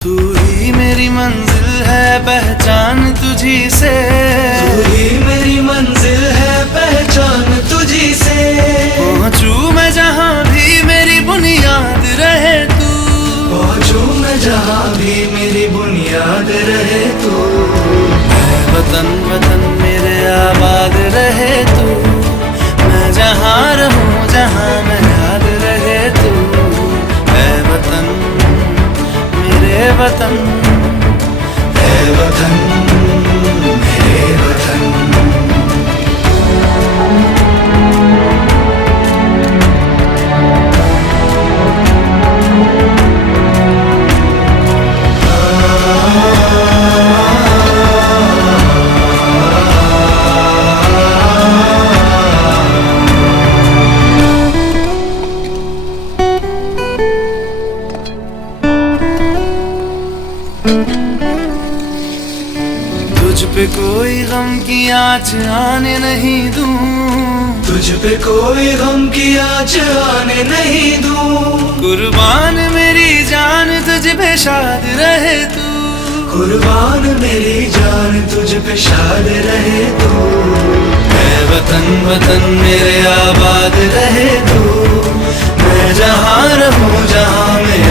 तू ही मेरी मंजिल है पहचान तुझी से, तू ही मेरी मंजिल है पहचान तुझी से। पहुँचूं मैं जहाँ भी मेरी बुनियाद रहे तू, पहुँचूं मैं जहाँ भी मेरी बुनियाद रहे तू। मैं वतन वतन मेरे आबाद रहे तू, मैं जहाँ रहूँ जहाँ मैं याद रहे तू। मैं वतन मेरे वतन, है वतन मेरे वतन। तुझ पे कोई गम की आँच आने नहीं दूं, तुझ पे कोई गम की आँच आने नहीं दूं। कुर्बान मेरी जान तुझ पे शाद रहे तू, कुर्बान मेरी जान तुझ पे शाद रहे तू। मैं वतन वतन मेरे आबाद रहे तू, मैं जहाँ रहूँ जहाँ मैं